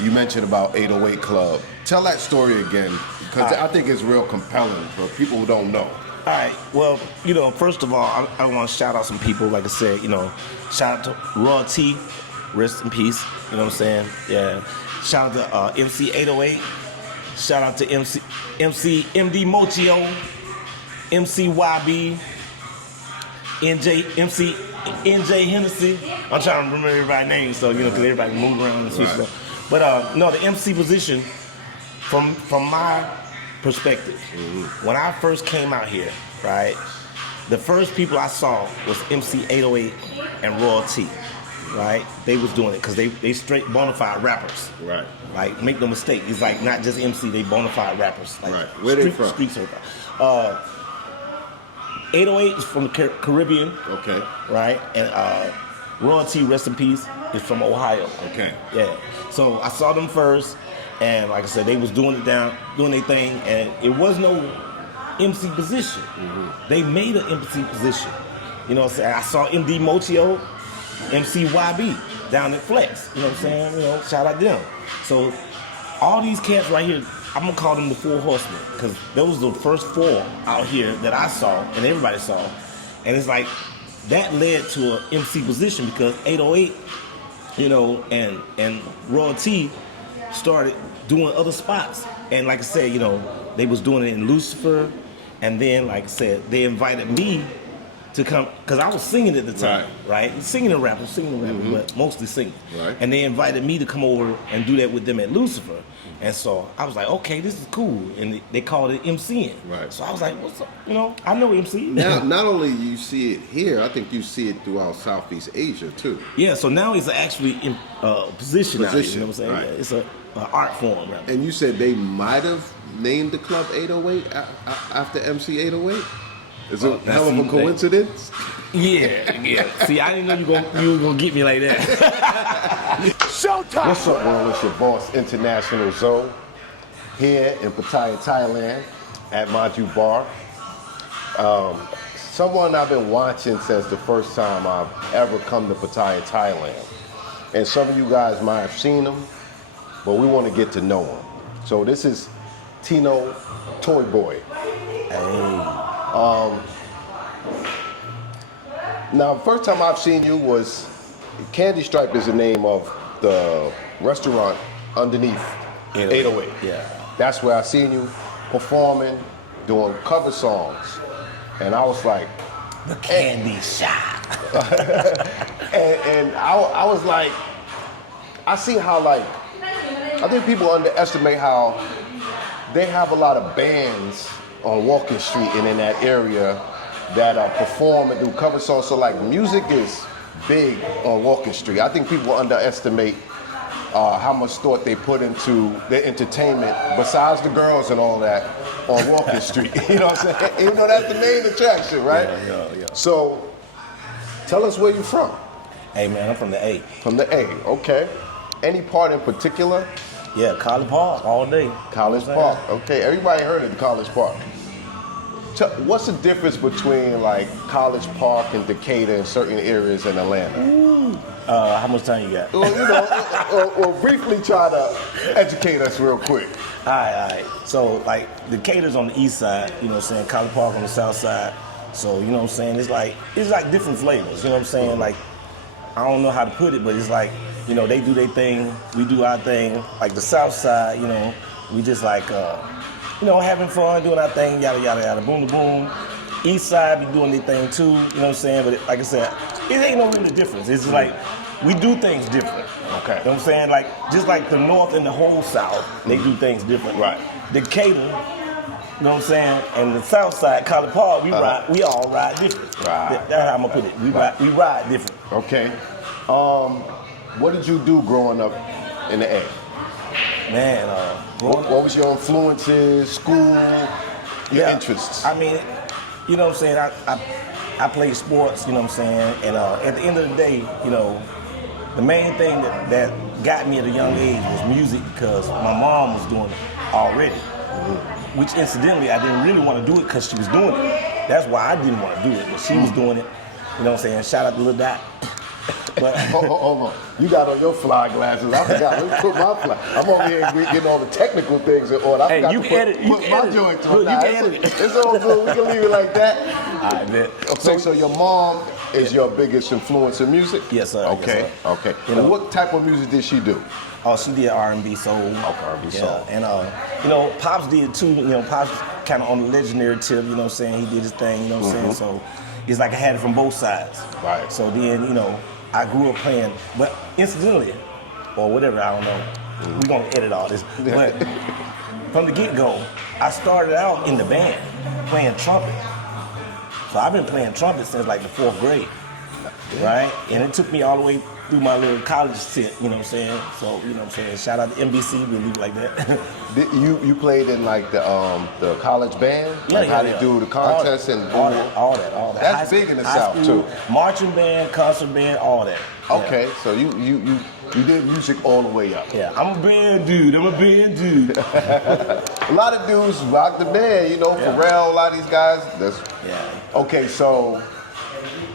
you mentioned about 808 Club. Tell that story again, because I think it's real compelling for people who don't know. All right. Well, first of all, I want to shout out some people. Like I said, shout out to Raw T, rest in peace. You know what I'm saying? Yeah. Shout out to MC 808. Shout out to MC MD Mochio, MC YB, MC NJ Hennessy. I'm trying to remember everybody's names, so because everybody move around and switch stuff. But no, the MC position, from my perspective, when I first came out here, right, the first people I saw was MC 808 and Raw T. Right, they was doing it because they straight bona fide rappers. Right. Like, make no mistake, it's like not just MC, they bona fide rappers. Like, right. Where they from? Street certified. 808 is from the Caribbean. Okay. Right, and Raw T, rest in peace, is from Ohio. Okay. Yeah. So I saw them first, and like I said, they was doing their thing, and it was no MC position. They made an MC position. You know what I'm saying? I saw MD Mochio, MC YB down at Flex. You know what I'm saying? Shout out them. So all these cats right here, I'm gonna call them the Four Horsemen, because those were the first four out here that I saw and everybody saw. And it's like that led to an MC position because 808, and Raw T started doing other spots. And like I said, they was doing it in Lucifer, and then like I said, they invited me to come, because I was singing at the time, right? Singing and rapping, but mostly singing. Right. And they invited me to come over and do that with them at Lucifer. And so I was like, okay, this is cool. And they called it MCing. Right. So I was like, what's up? I know MC. Now, not only you see it here, I think you see it throughout Southeast Asia too. Yeah, so now it's actually in position now, you know what I'm saying? Right. Yeah, it's an art form. Right? And you said they might have named the club 808 after MC 808? Is it a hell of a coincidence? Yeah. See, I didn't know you were gonna get me like that. Showtime! What's up, world? It's your boss, Internationalzoe, here in Pattaya, Thailand, at Maju Bar. Someone I've been watching since the first time I've ever come to Pattaya, Thailand. And some of you guys might have seen him, but we want to get to know him. So this is Tino Toy Boy. Hey. Now, first time I've seen you was Candy Stripe is the name of the restaurant underneath 808. Yeah. That's where I seen you performing, doing cover songs. And I was like, the Candy Shop. and I was like, I see how I think people underestimate how they have a lot of bands on Walking Street and in that area that perform and do cover songs. So music is big on Walking Street. I think people underestimate how much thought they put into their entertainment, besides the girls and all that, on Walking Street. You know what I'm saying? Even though that's the main attraction, right? Yeah. So tell us where you're from. Hey man, I'm from the A. From the A, okay. Any part in particular? Yeah, College Park all day. College Park, okay. Everybody heard of College Park. What's the difference between College Park and Decatur in certain areas in Atlanta? How much time you got? Well, briefly try to educate us real quick. All right. So Decatur's on the east side, you know what I'm saying? College Park on the south side. So, you know what I'm saying? It's like different flavors, you know what I'm saying? I don't know how to put it, but it's they do their thing, we do our thing. The south side, we just having fun, doing our thing, yada, yada, yada, boom, boom. East side be doing their thing too, you know what I'm saying? But like I said, it ain't no really difference. It's just we do things different. Okay. You know what I'm saying? Just like the north and the whole south, they do things different. Right. Decatur, you know what I'm saying? And the south side, College Park, we all ride different. Right. That's how I'm gonna put it. We ride different. Okay. What did you do growing up in the A? Man, what was your influences, school, your interests? I mean, you know what I'm saying? I played sports, you know what I'm saying? And at the end of the day, the main thing that got me at a young age was music, because my mom was doing it already. Which incidentally, I didn't really want to do it because she was doing it. That's why I didn't want to do it, but she was doing it. You know what I'm saying? Shout out to Lil Dot. But Hold on. You got on your fly glasses. I forgot. Let me put my fly. I'm over here getting all the technical things in order. I Hey, forgot you to can edit. put my joints on. Look, you Nah, can edit it. it's all good. We can leave it like that. I bet. Okay, so your mom is your biggest influence in music? Yes, sir. Okay, Yes, sir. okay. You And know- what type of music did she do? Oh, she did R&B soul. R&B soul. And Pops did too. Pops kind of on the legendary tip. You know what I'm saying? He did his thing. You know what I'm saying? So it's like I had it from both sides. Right. So then I grew up playing, but incidentally, or whatever, I don't know. We're gonna edit all this. But from the get-go, I started out in the band playing trumpet. So I've been playing trumpet since like the 4th grade. Right? And it took me all the way through my little college stint, you know what I'm saying? So, you know what I'm saying? Shout out to NBC, we leave it like that. You played in like the college band? Yeah, like how yeah. they do the contests and all that. That's big in the high South school, too. Marching band, concert band, all that. Yeah. Okay, so you did music all the way up. Yeah, I'm a band dude. A lot of dudes rock the band, Pharrell, a lot of these guys. Yeah. Okay, so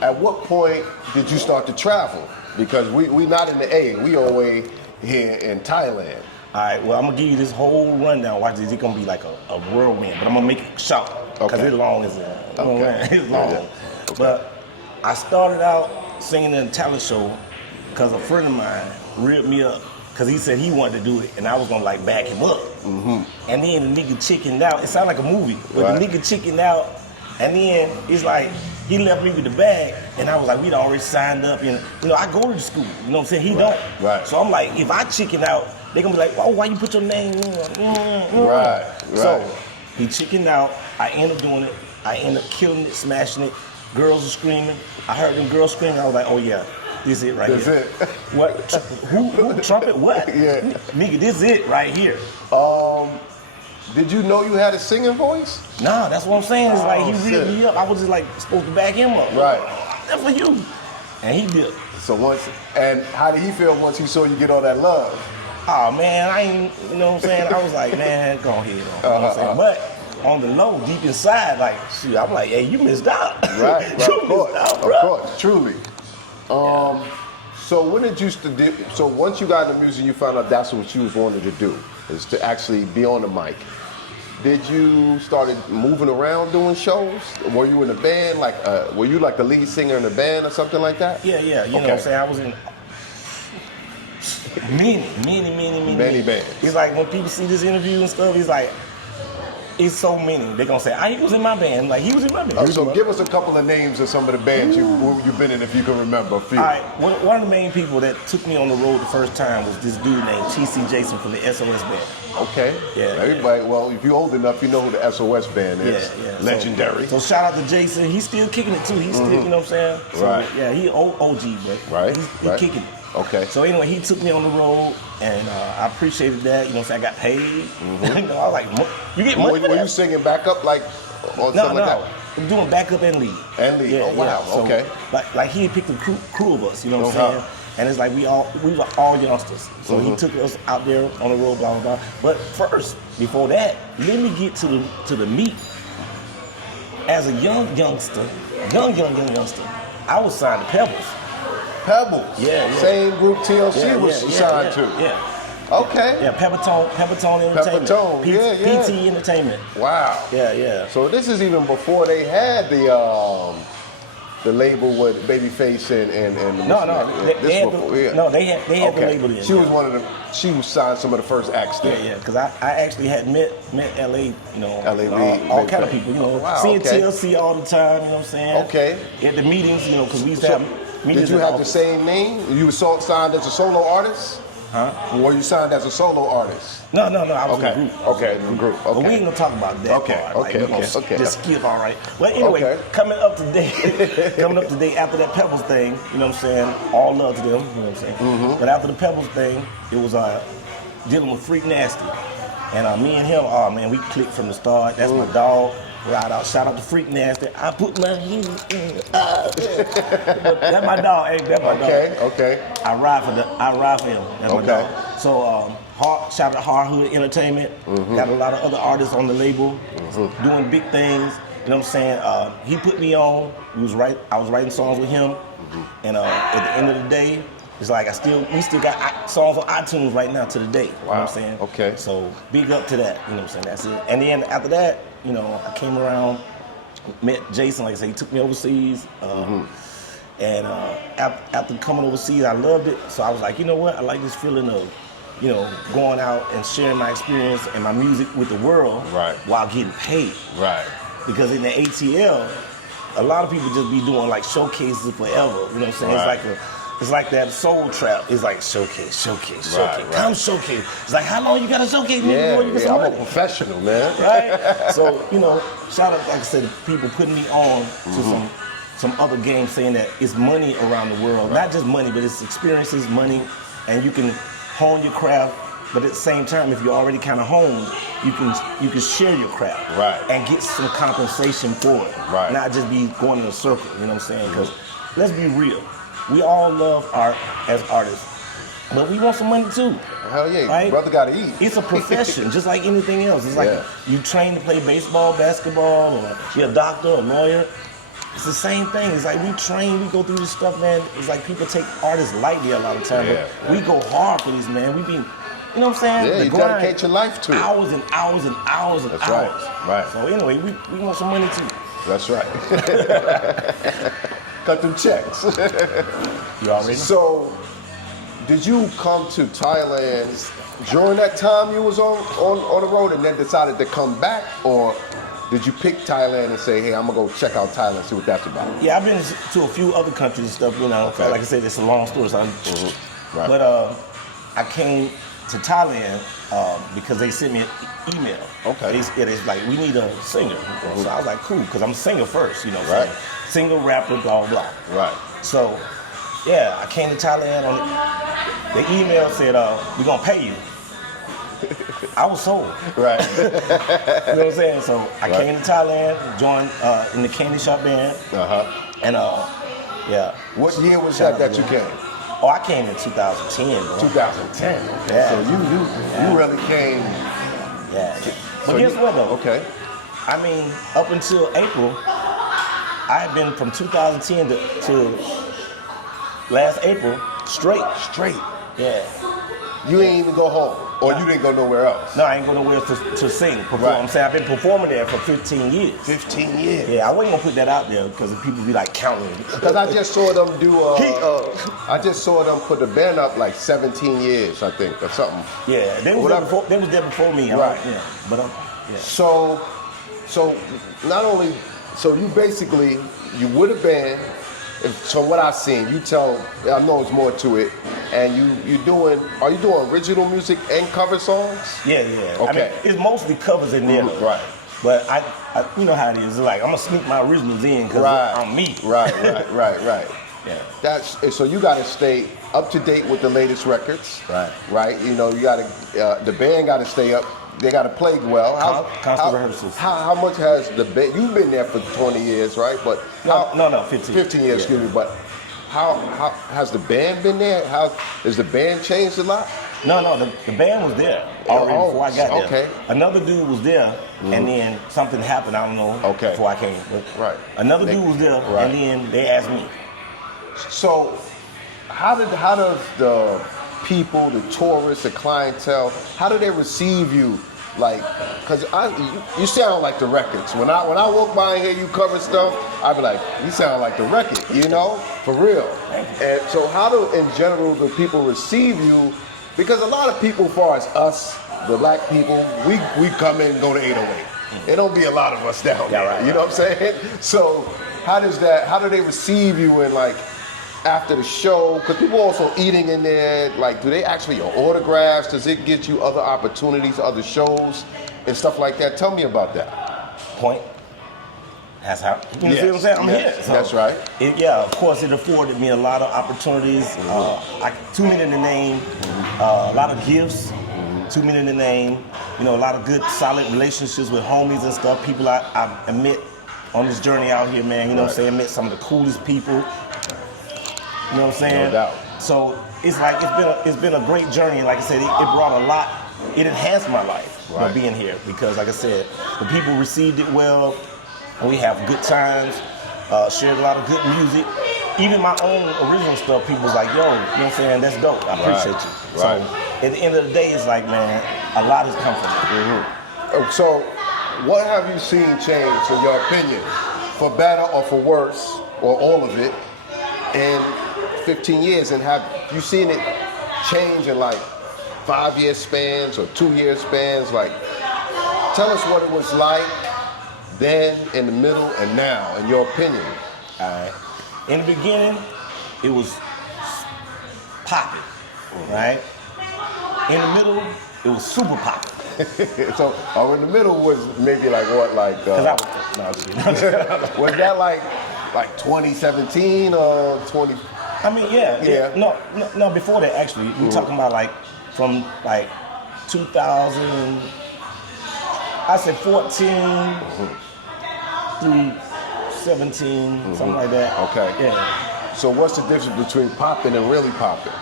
at what point did you start to travel? Because we not in the A, we all the way here in Thailand. All right, well, I'm going to give you this whole rundown. Watch this. It's going to be like a whirlwind, but I'm going to make it short because Okay. it's long. It's long. Yeah. Okay. But I started out singing in a talent show because a friend of mine ripped me up because he said he wanted to do it, and I was going to like back him up. Mm-hmm. And then the nigga chickened out. It sounded like a movie, but Right. the nigga chickened out, and then it's like he left me with the bag, and I was like, we'd already signed up, and I go to the school, you know what I'm saying? He don't. Right. So I'm like, if I chicken out, they gonna be like, oh, why you put your name in? Right. So he chickened out. I ended up doing it. I ended up killing it, smashing it. Girls were screaming. I heard them girls screaming. I was like, oh yeah, this is it right That's here. it. What? Who? Trumpet? What? Yeah. Nigga, this is it right here. Did you know you had a singing voice? Nah, that's what I'm saying. It's like he Oh, ripped shit. me up. I was just like supposed to back him up. Right. That's for you. And he did. So and how did he feel once he saw you get all that love? Oh man, I ain't, you know what I'm saying? I was like, man, go ahead. You know what I'm saying? But on the low, deep inside, like, shoot, I'm like, hey, you missed out. Right, You of course, missed out, bro. of course, truly. So when did you so once you got into music, you found out that's what you was wanted to do, is to actually be on the mic. Did you started moving around doing shows? Were you in a band? Were you like the lead singer in a band or something like that? Yeah, you know what I'm saying? I was in many bands. It's like when people see this interview and stuff, it's like, it's so many. They're gonna say, he was in my band. Like, he was in my band. So give us a couple of names of some of the bands you've been in, if you can remember a few. All right, one of the main people that took me on the road the first time was this dude named T.C. Jason from the SOS band. Okay. Yeah, Everybody, well, if you're old enough, you know who the SOS band is. Yeah. Legendary. So shout out to Jason. He's still kicking it too. He's still, you know what I'm saying? So, Right. Yeah, he OG, but Right, he's right. kicking it. Okay. So anyway, he took me on the road, and I appreciated that. You know what I'm saying? I got paid. I was like, you get money for Were that? you singing backup or No, something like that? I'm doing backup and lead. And lead. Oh, wow. So, Okay. Like he had picked a crew of us, you know what I'm Uh-huh. saying? And it's like we were all youngsters. So he took us out there on the road, blah blah blah. But first, before that, let me get to the meat. As a young youngster, I was signed to Pebbles. Pebbles. Yeah. Same group TLC was signed to. Yeah. Okay. Yeah, Peppertone Entertainment. Peppertone, yeah. PT Entertainment. Wow. Yeah. So this is even before they had the label with Babyface and the No, they had before, they had the label in. She was one of the. She was signed some of the first acts there. Yeah, because I actually had met LA, you know, LA all kind of people, you know, Wow, seeing okay. TLC all the time, you know what I'm saying? Okay. At the meetings, you know, because we used to have meetings. Did you in have the office. same name? You were signed as a solo artist? Huh? Or were you signed as a solo artist? No, I was in a group. Okay, the group. But we Okay. ain't gonna talk about that Okay, part. okay, we gonna okay. Just skip, all right. Well, anyway, Okay. coming up today after that Pebbles thing, you know what I'm saying? All love to them, you know what I'm saying? Mm-hmm. But after the Pebbles thing, it was dealing with Freak Nasty. And me and him, man, we clicked from the start. That's my dog. Right out, shout out to Freak Nasty. I put my hands in. That's my dog. Hey, that's my dog. Okay. I ride for him. That's my dog. So shout out to Hard Hood Entertainment. Got a lot of other artists on the label doing big things. You know what I'm saying? He put me on. I was writing songs with him, and at the end of the day, it's like we still got songs on iTunes right now to the day. You know what I'm saying? Okay. So big up to that. You know what I'm saying? That's it. And then after that, you know, I came around, met Jason. Like I said, he took me overseas. And after coming overseas, I loved it. So I was like, you know what? I like this feeling of, you know, going out and sharing my experience and my music with the world while getting paid. Right. Because in the ATL, a lot of people just be doing like showcases forever. You know what I'm saying? Right. It's like that soul trap. It's like showcase. Right. Come showcase. It's like, how long you gotta showcase me Yeah, before you get some I'm money? a professional, man. Right? So, you know, shout out, like I said, people putting me on to some other games, saying that it's money around the world. Not just money, but it's experiences, money, and you can hone your craft. But at the same time, if you're already kind of honed, you can share your craft and get some compensation for it. Right. Not just be going in a circle. You know what I'm saying? Because let's be real, we all love art as artists, but we want some money too. Hell yeah, right? Brother gotta eat. It's a profession, just like anything else. It's like you train to play baseball, basketball, or you're a doctor, a lawyer. It's the same thing. It's like we train, we go through this stuff, man. It's like people take artists lightly a lot of times, but we go hard for these, man. We be, you know what I'm saying? Yeah, the you grind, dedicate your life to it. hours and hours and hours and That's hours. right. So anyway, we want some money too. That's right. Cut them checks. You already know? So, did you come to Thailand during that time you was on the road and then decided to come back, or did you pick Thailand and say, hey, I'm gonna go check out Thailand, see what that's about? Yeah, I've been to a few other countries and stuff, you know. Okay. Like I said, it's a long story, so Right. But I came to Thailand because they sent me an email. Okay. It's like, we need a singer. So I was like, cool, because I'm a singer first, you know. Right. Singer, rapper, blah, blah. Right. So, yeah, I came to Thailand. The email said, we're going to pay you. I was sold. Right. You know what I'm saying? So I came to Thailand, joined in the Candy Shop band. And yeah. What year was that you came? Oh, I came in 2010. Bro. 2010. Okay. Yeah. So you really came. Yeah. But So guess what though? Okay. I mean, up until April, I had been from 2010 to last April straight. Yeah. You ain't even go home, or you didn't go nowhere else. No, I ain't go nowhere to sing, perform. Right. I'm saying I've been performing there for 15 years. 15 years. Yeah, I wasn't gonna put that out there because people be like counting. Because I just saw them do. I just saw them put the band up like 17 years, I think, or something. Yeah, they was there before me. Right. Yeah, but yeah. So not only, so you basically, you with a band. So what I've seen, I know it's more to it, and are you doing original music and cover songs? Yeah. Okay. I mean, it's mostly covers in there. Right. But I you know how it is. It's like, I'm gonna sneak my originals in because I'm me. Right. Yeah. So you got to stay up to date with the latest records. Right. You know, you got to, the band got to stay up. They got to play well. Constant rehearsals. How much has the band? You've been there for 20 years, right? But no, 15. 15 years, excuse me. But how has the band been there? How has the band changed a lot? No, the band was there already before I got there. Okay. Another dude was there, and then something happened. I don't know. Okay. Before I came. But Right. Another dude was there, and then they asked me. So, how does the people, the tourists, the clientele, how do they receive you? Like, cause you sound like the records. When I walk by and hear you cover stuff, I be like, you sound like the record, you know, for real. And so, how do in general the people receive you? Because a lot of people, as far as us, the black people, we come in and go to 808. There don't be a lot of us down there. Right, you know what I'm saying? So, how do they receive you and like? After the show, because people also eating in there, like, do they actually your autographs? Does it get you other opportunities, other shows, and stuff like that? Tell me about that. Point. That's how, you see what I'm saying? I'm here. So that's right. Of course, it afforded me a lot of opportunities. 2 million in the name, a lot of gifts, 2 million in the name, you know, a lot of good, solid relationships with homies and stuff, people I met on this journey out here, man, you know what I'm saying? Met some of the coolest people. You know what I'm saying? No doubt. So it's like it's been a great journey. Like I said, it brought a lot. It enhanced my life being here because, like I said, the people received it well. and we have good times, shared a lot of good music. Even my own original stuff, people was like, yo, you know what I'm saying, that's dope, I appreciate you. Right. So at the end of the day, it's like, man, a lot has come from it. So, what have you seen change, in your opinion, for better or for worse, or all of it, in 15 years? And have you seen it change in like 5-year spans or 2-year spans? Like, tell us what it was like then, in the middle, and now, in your opinion. All right. In the beginning, it was popping, right? In the middle, it was super popping. So, in the middle was maybe like what, like? Because I was was that like 2017 or 20? I mean, yeah. No, before that, actually. We're talking about like from like 2000, I said 14 through 17, something like that. Okay. Yeah. So what's the difference between popping and really popping?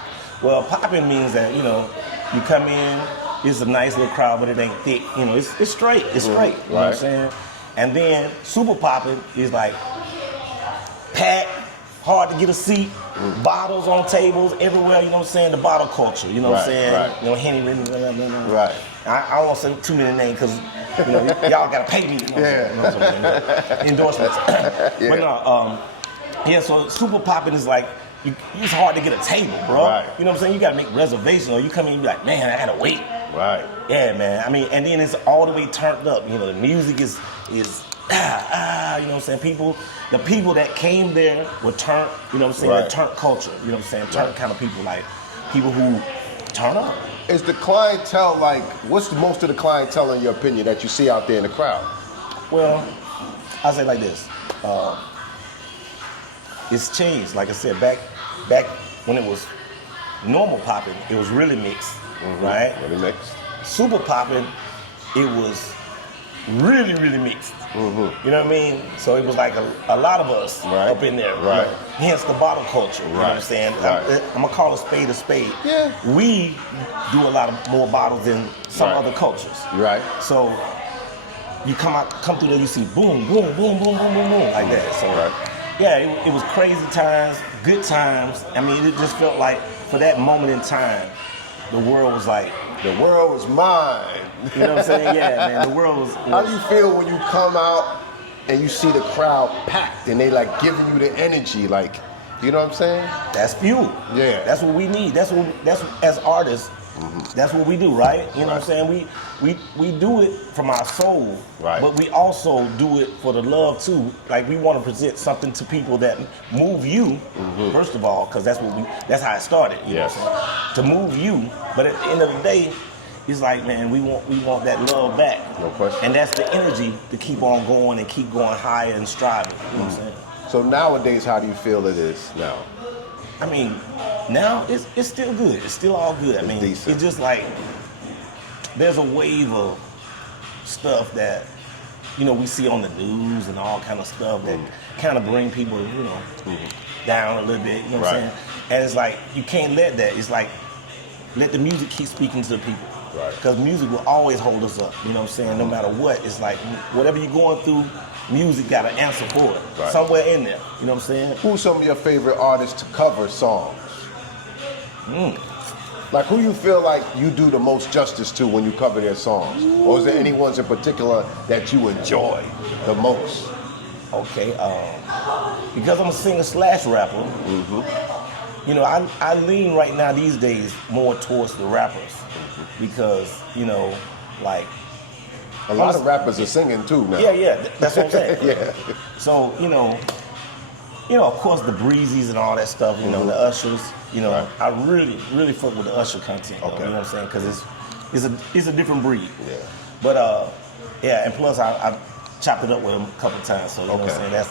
Well, popping means that, you know, you come in, it's a nice little crowd, but it ain't thick. You know, it's straight. It's straight. You know what I'm saying? And then super popping is like packed, hard to get a seat, bottles on tables everywhere. You know what I'm saying? The bottle culture. You know what I'm saying? Right. You know, Henny, Right. I don't want to say too many names because you know y'all gotta pay me. You know, endorsements. But no, so super popping is like it's hard to get a table, bro. Right. You know what I'm saying? You gotta make reservations, or you come in and be like, man, I gotta wait. Right. Yeah, man. I mean, and then it's all the way turned up. You know, the music is you know what I'm saying? The people that came there were turned, you know what I'm saying? The turnt culture, you know what I'm saying? Turnt kind of people, like people who turn up. Is the clientele like, what's most of the clientele in your opinion that you see out there in the crowd? Well, I'll say like this. It's changed. Like I said, back when it was normal popping, it was really mixed, right? Really mixed. Super popping, it was really, really mixed. You know what I mean? So it was like a lot of us up in there. Right. You know, hence the bottle culture. You know what I'm saying? Right. I'm gonna call a spade a spade. Yeah. We do a lot of more bottles than some other cultures. Right. So you come through there, you see boom, boom, boom, boom, boom, boom, boom, like that. So yeah, it was crazy times, good times. I mean, it just felt like for that moment in time, the world was like, the world was mine. You know what I'm saying? Yeah, man. The world was. How do you feel when you come out and you see the crowd packed and they like giving you the energy, like, you know what I'm saying? That's fuel. Yeah. That's what we need. That's as artists. That's what we do, right? You know what I'm saying? We do it from our soul, but we also do it for the love too. Like we want to present something to people that move you, first of all, because that's how it started. You know what I'm saying? To move you, but at the end of the day, it's like, man, we want that love back. No question. And that's the energy to keep on going and keep going higher and striving. You know what I'm saying? So nowadays, how do you feel it is now? I mean, now it's still good. It's still all good. I mean, decent. It's just like there's a wave of stuff that, you know, we see on the news and all kind of stuff that kind of bring people, you know, down a little bit. You know what I'm saying? And it's like you can't let that. It's like let the music keep speaking to the people. Right. Because music will always hold us up. You know what I'm saying? No matter what, it's like whatever you're going through, music got an answer for it. Right. Somewhere in there. You know what I'm saying? Who's some of your favorite artists to cover songs? Like who you feel like you do the most justice to when you cover their songs? Or is there any ones in particular that you enjoy the most? Okay, because I'm a singer/rapper, you know, I lean right now these days more towards the rappers because, you know, like a lot of rappers are singing too now. Yeah, that's what I'm saying. Yeah. So, you know, of course the Breezes and all that stuff, you know, the Ushers, you know, I really fuck with the Usher content, though, you know what I'm saying? Because it's a different breed. Yeah. But and plus I chopped it up with him a couple times, so you know what I'm saying? That's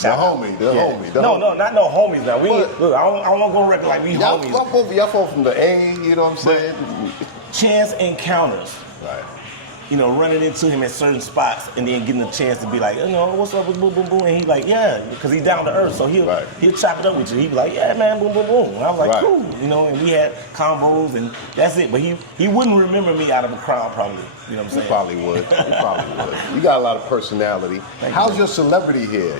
the homie. No, not no homies now. Look, I don't want to go on record like we homies. Y'all fall from the A, you know what I'm saying? Chance encounters. Right. running into him at certain spots and then getting a chance to be like, what's up with boom, boom, boom? And he's like, yeah, because he's down to earth. So he'll chop it up with you. He'd be like, yeah, man, boom, boom, boom. And I was like, cool. And we had combos and that's it. But he wouldn't remember me out of a crowd probably. You know what I'm saying? He probably would. You got a lot of personality. How's your celebrity here?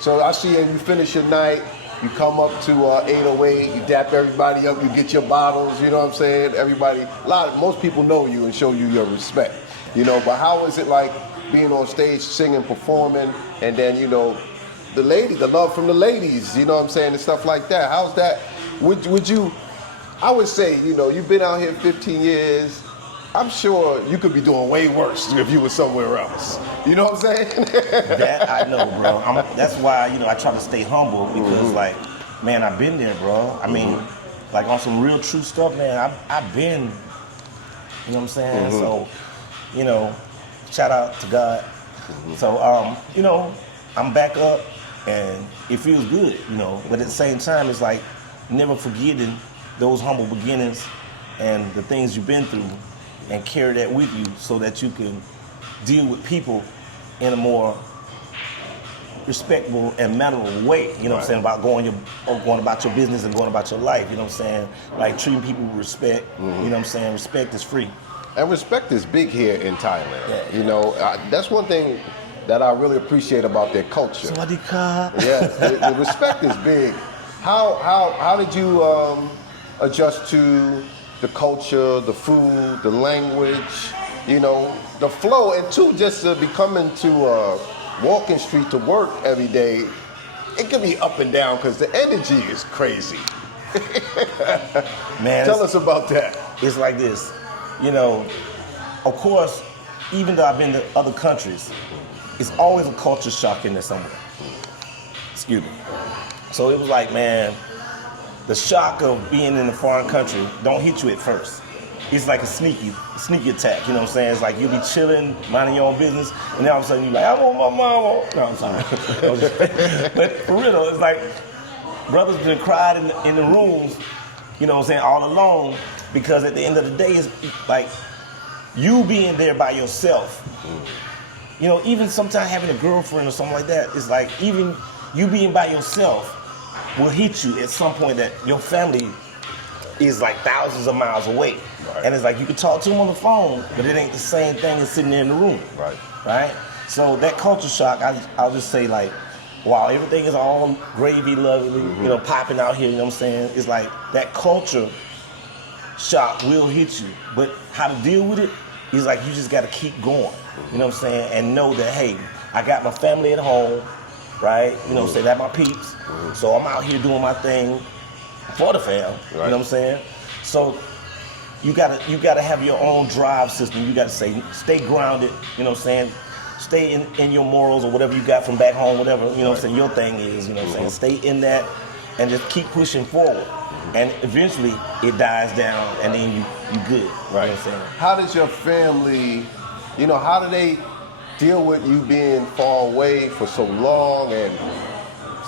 So I see you finish your night. You come up to 808, you dap everybody up, you get your bottles, you know what I'm saying? Most people know you and show you your respect, but how is it like being on stage, singing, performing, and then, the love from the ladies, you know what I'm saying, and stuff like that. How's that? I would say, you've been out here 15 years, I'm sure you could be doing way worse if you were somewhere else. You know what I'm saying? That I know, bro. That's why, I try to stay humble because, man, I've been there, bro. I mean, on some real true stuff, man, I've been, you know what I'm saying? So, shout out to God. So, I'm back up and it feels good, but at the same time, it's like never forgetting those humble beginnings and the things you've been through and carry that with you so that you can deal with people in a more respectable and mannerable way, you know what I'm saying, about going about your business and going about your life, you know what I'm saying, like treating people with respect, you know what I'm saying, respect is free. And respect is big here in Thailand, that's one thing that I really appreciate about their culture. Sawadika. Yes, the respect is big. How did you adjust to the culture, the food, the language, the flow, and just be coming to Walking Street to work every day, it can be up and down because the energy is crazy. Man, tell us about that. It's like this, of course, even though I've been to other countries, it's always a culture shock in there somewhere. Excuse me. So it was like, man, the shock of being in a foreign country don't hit you at first. It's like a sneaky attack, you know what I'm saying? It's like you be chilling, minding your own business, and then all of a sudden you're like, I want my mama. No, I'm sorry. But for real though, it's like brothers been cried in the rooms, you know what I'm saying, all alone, because at the end of the day, it's like you being there by yourself. Even sometimes having a girlfriend or something like that, it's like even you being by yourself will hit you at some point that your family is like thousands of miles away. Right. And it's like you can talk to them on the phone, but it ain't the same thing as sitting there in the room. Right? So that culture shock, I'll just say like, while everything is all gravy, lovely, popping out here, you know what I'm saying? It's like that culture shock will hit you. But how to deal with it is like you just gotta keep going. You know what I'm saying? And know that, hey, I got my family at home, right? You know what I'm saying? That's my peeps. So I'm out here doing my thing for the fam. Right. You know what I'm saying? So you gotta have your own drive system. You gotta stay grounded, you know what I'm saying? Stay in your morals or whatever you got from back home, whatever, you know what I'm saying, your thing is, you know what I'm saying? Stay in that and just keep pushing forward. And eventually it dies down and then you good. Right. You know what I'm saying? How does your family, how do they deal with you being far away for so long, and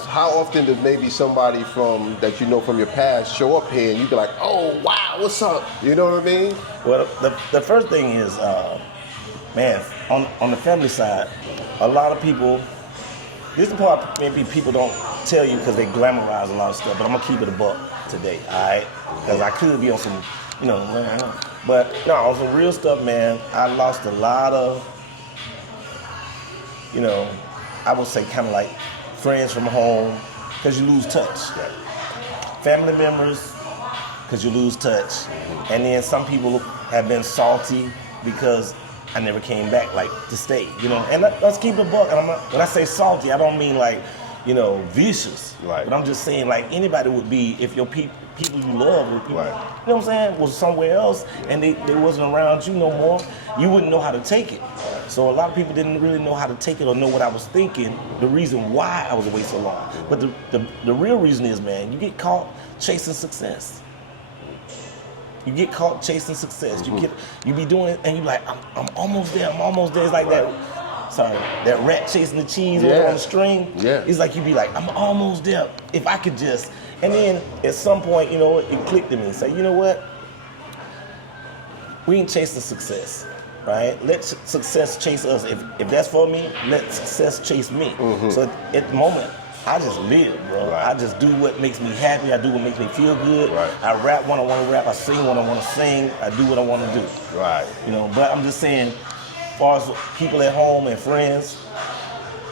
how often does maybe somebody that from your past show up here and you be like, oh wow, what's up? You know what I mean? Well, the first thing is, man, on the family side, a lot of people, this is the part maybe people don't tell you because they glamorize a lot of stuff, but I'm gonna keep it a buck today, all right? Because I could be on some, but no, on some real stuff, man, I lost a lot of, I would say kind of like friends from home, because you lose touch. Family members, because you lose touch. And then some people have been salty because I never came back, like, to stay, And let's keep it a buck. And when I say salty, I don't mean like, vicious. Right. But I'm just saying, like, anybody would be if your people you love, or people, you know what I'm saying, was somewhere else and they wasn't around you no more, you wouldn't know how to take it. So a lot of people didn't really know how to take it or know what I was thinking, the reason why I was away so long. But the real reason is, man, you get caught chasing success. You get caught chasing success. You be doing it and you like, I'm almost there, It's like that rat chasing the cheese on the string. Yeah. It's like you be like, I'm almost there. If I could just, and then at some point, it clicked in me and say, you know what? We ain't chasing success. right? Let success chase us. If that's for me, let success chase me. So at the moment, I just live, bro. Right. I just do what makes me happy. I do what makes me feel good. Right. I rap when I want to rap. I sing when I want to sing. I do what I want to do. Right. You know, but I'm just saying, as far as people at home and friends,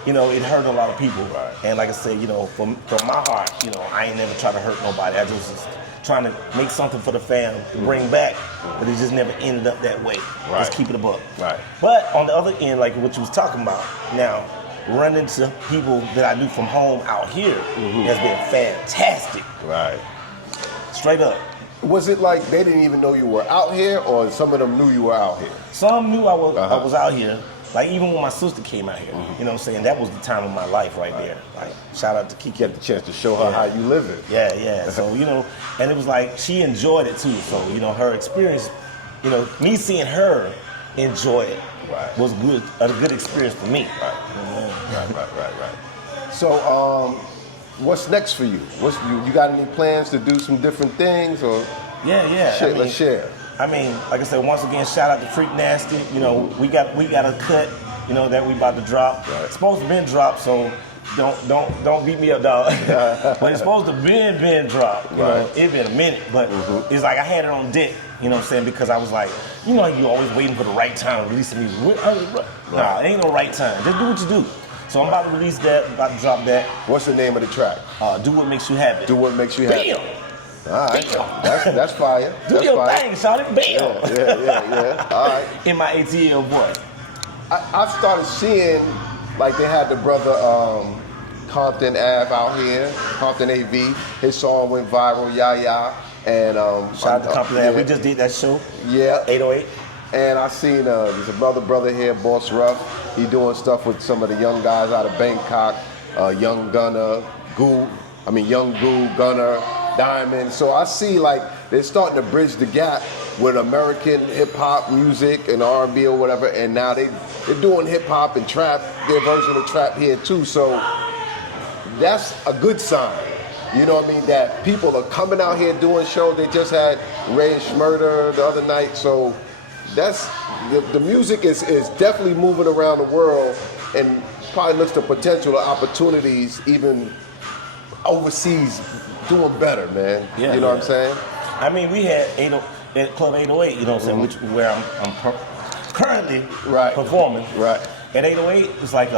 you know, it hurt a lot of people. Right. And like I said, you know, from my heart, you know, I ain't never try to hurt nobody. I just was trying to make something for the fam to bring back, but it just never ended up that way. Right. Just keep it a buck. Right. But on the other end, like what you was talking about, now, running into people that I knew from home out here has been fantastic. Right. Straight up. Was it like they didn't even know you were out here, or some of them knew you were out here? Some knew I was out here. Like even when my sister came out here, you know what I'm saying? That was the time of my life right there. Like shout out to Kiki. Get the chance to show her how you live it. Yeah, yeah. So, you know, and it was like she enjoyed it too. So, you know, her experience, you know, me seeing her enjoy it was good, a good experience for me. Right. So, what's next for you? You got any plans to do some different things, or? Yeah. Let's share. I mean, like I said, once again, shout out to Freak Nasty. You know, we got a cut, you know, that we about to drop. Right. It's supposed to been dropped, so don't beat me up, dog. But it's supposed to been dropped. You know, it been a minute, but it's like I had it on deck. You know what I'm saying? Because I was like, you know, you always waiting for the right time to release music. Nah, it ain't no right time. Just do what you do. So I'm about to release that, about to drop that. What's the name of the track? Do What Makes You Happy. Do What Makes You Happy. Bam! All right. That's fire. Do your thing, shawty. Bam! Yeah. All right. In my ATL boy. I started seeing, like they had the brother Compton Ave out here, Compton AV. His song went viral, Yaya. And shout out to Compton Ave. We just did that show. Yeah. 808. And I seen there's another brother here, Boss Ruff. He doing stuff with some of the young guys out of Bangkok, Young Gunner, Young Goo, Gunner, Diamond. So I see like they're starting to bridge the gap with American hip hop music and R&B or whatever, and now they're doing hip hop and trap, their version of trap here too. So that's a good sign. You know what I mean? That people are coming out here doing shows. They just had Ray and Schmurder the other night. So that's the music is definitely moving around the world, and probably looks to potential opportunities even overseas doing better, man. Yeah, you know what I'm saying? I mean, we had at Club 808, you know what I'm saying, where I'm currently performing. Right. At 808, it's like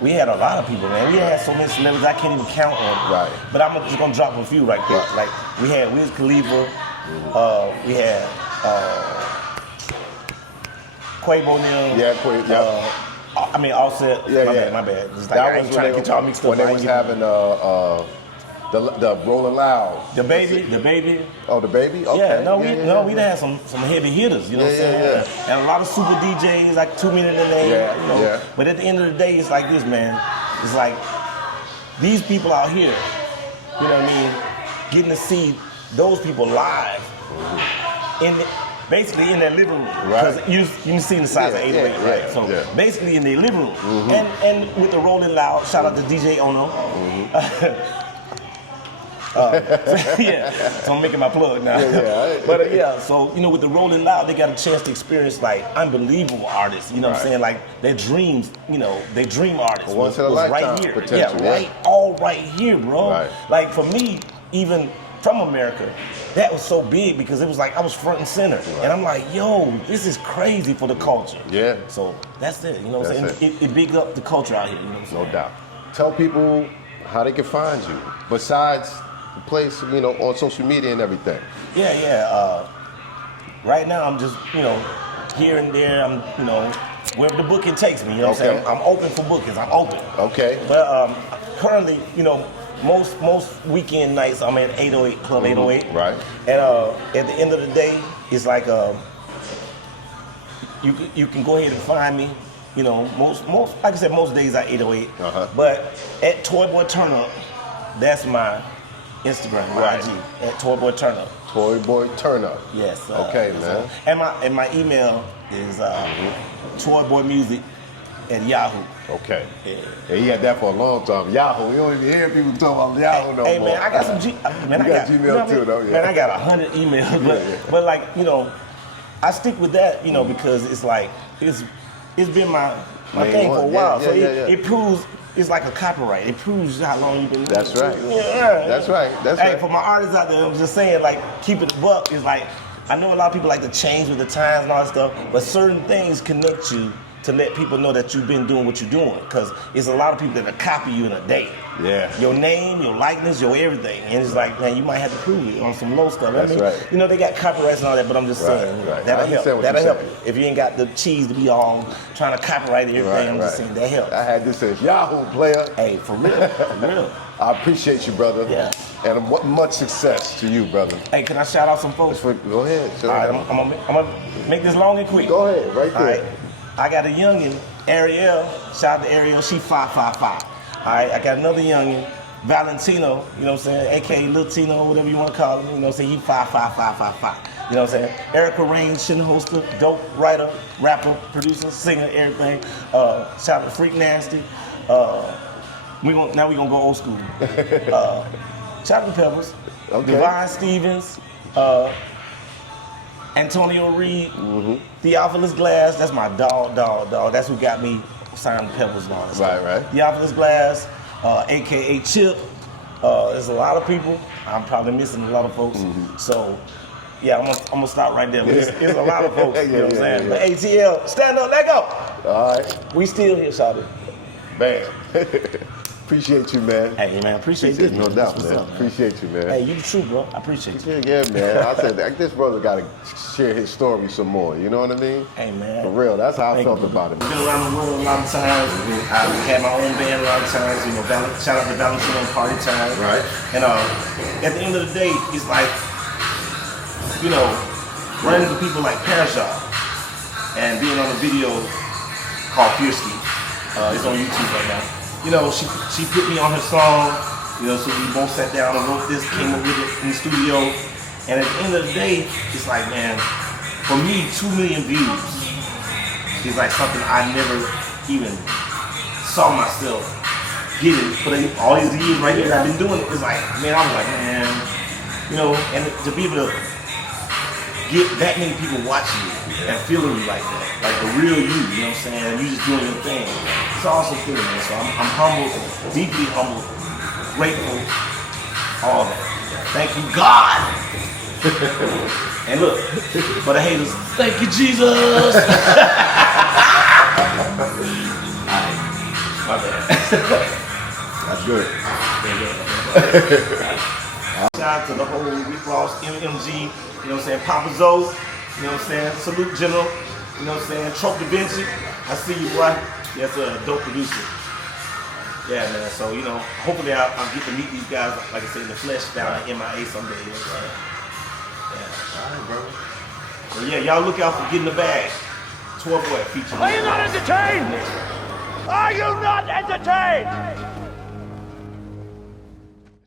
we had a lot of people, man. We had so many celebrities I can't even count on. Right. But I'm just gonna drop a few right quick. Yeah. Like we had Wiz Khalifa, we had Quavo Neal. Yeah, Quavo. Yeah. I mean, Offset. My bad. It's like I ain't trying to get y'all mixed up. When they was having the Rolling Loud. The baby. Oh, the baby? Okay. Yeah, we done had some heavy hitters, you know what I'm saying? Yeah. And a lot of super DJs, like 2 Minute in the Name, you know. Yeah. But at the end of the day, it's like this, man. It's like these people out here, you know what I mean, getting to see those people live basically in their living room. Because you seen the size of 808, right? So basically in their living room. And with the Rolling Loud, shout out to DJ Ono. So I'm making my plug now. But so, you know, with the Rolling Loud, they got a chance to experience like unbelievable artists, you know what I'm saying? Like their dreams, you know, their dream artists was right here. All right here, bro. Right. Like for me, even from America, that was so big because it was like I was front and center. And I'm like, yo, this is crazy for the culture. Yeah. So that's it, you know what I'm saying? It big up the culture out here, you know what I'm saying? No doubt. Tell people how they can find you, besides the place, you know, on social media and everything. Right now I'm just, you know, here and there, I'm, you know, wherever the booking takes me, you know what I'm saying? I'm open for bookings, I'm open. Okay. But currently, you know, most weekend nights I'm at 808, Club 808. Right. And at the end of the day, it's like you can go ahead and find me. You know, most like I said, most days at 808. But at Toy Boy Turn Up, that's my Instagram, IG, at Toy Boy Turn Up. Toy Boy Turn Up. Yes. Okay, man. And my email is toyboymusic at Yahoo. Okay. Yeah. And he had that for a long time. Yahoo. You don't even hear people talk about Yahoo no more. Hey, man, I got some you got Gmail too, though. Yeah. Man, I got 100 emails. But like, you know, I stick with that, you know, because it's like it's been my Main thing for a one. while. Yeah, So yeah, it proves it's like a copyright. It proves how long you've been doing That's it. right. Yeah. That's right. That's Hey, right. for my artists out there, I'm just saying, like, keep it a buck is like, I know a lot of people like to change with the times and all that stuff, but certain things connect you to let people know that you've been doing what you're doing. Because it's a lot of people that will copy you in a day. Yeah. Your name, your likeness, your everything. And it's like, man, you might have to prove it on some low stuff. That's right. You know, they got copyrights and all that, but I'm just saying, Right. I that'll understand help. what That'll you're help saying. you. If you ain't got the cheese to be all trying to copyright everything, Right, I'm just saying, that helps. I had this as Yahoo player. Hey, for real, for real. I appreciate you, brother. Yeah. And much success to you, brother. Hey, can I shout out some folks? Go ahead. All right, I'm gonna make this long and quick. Go ahead, right there. All right, I got a youngin, Ariel. Shout out to Ariel. She 555. All right, I got another youngin, Valentino. You know what I'm saying? AKA Latino, whatever you want to call him. You know what I'm saying? He 55555. You know what I'm saying? Erica Rain, shin hoster, dope writer, rapper, producer, singer, everything. Shout out to Freak Nasty. Now we gonna go old school. Chocolate Peppers, Okay. Divine Stevens, Antonio Reed, Theophilus Glass. That's my dog. That's who got me signed to Peppers and all that stuff. Right. Theophilus Glass, AKA Chip. There's a lot of people. I'm probably missing a lot of folks. So, yeah, I'm gonna stop right there. But it's a lot of folks. You know what I'm saying? But ATL, stand up, let go. All right. We still here, shawty. Bam. Appreciate you, man. Hey, man, appreciate this. No man. doubt, That's what's man. up, man. Appreciate you, man. Hey, you the truth, bro. I appreciate you. Yeah, man. I said this brother got to share his story some more. You know what I mean? Hey, man. For real. That's how I Thank felt you. about it. I've been around the world a lot of times. I've had my own band a lot of times. You know, shout out to Valentino and Party Time. Right. And at the end of the day, it's like, you know, running into people like Cashapp and being on a video called Fierski. It's on YouTube right now. You know, she put me on her song. You know, so we both sat down and wrote this, came up with it in the studio. And at the end of the day, it's like, man, for me, 2 million views is like something I never even saw myself getting. For all these years right here I've been doing it, it's like, man, I was like, man, you know, and to be able to get that many people watching you and feeling you like that, like the real you know what I'm saying? You just doing your thing. It's an awesome feeling, man. So I'm humbled, deeply humbled, grateful, all that. Thank you, God. And look, for the haters, thank you, Jesus. Alright, my bad. That's good. Shout out to the whole Rick Ross, MMG, you know what I'm saying, Papa Zoe, you know what I'm saying, Salute General, you know what I'm saying, Trope Da Vinci, I see you, boy. That's a dope producer. Yeah, man, so, you know, hopefully I'll get to meet these guys, like I said, in the flesh down at MIA someday, you know what I'm saying? Yeah. All right, bro. So yeah, y'all look out for Getting the Bag. 12 Boy featuring. Are you not entertained? Are you not entertained?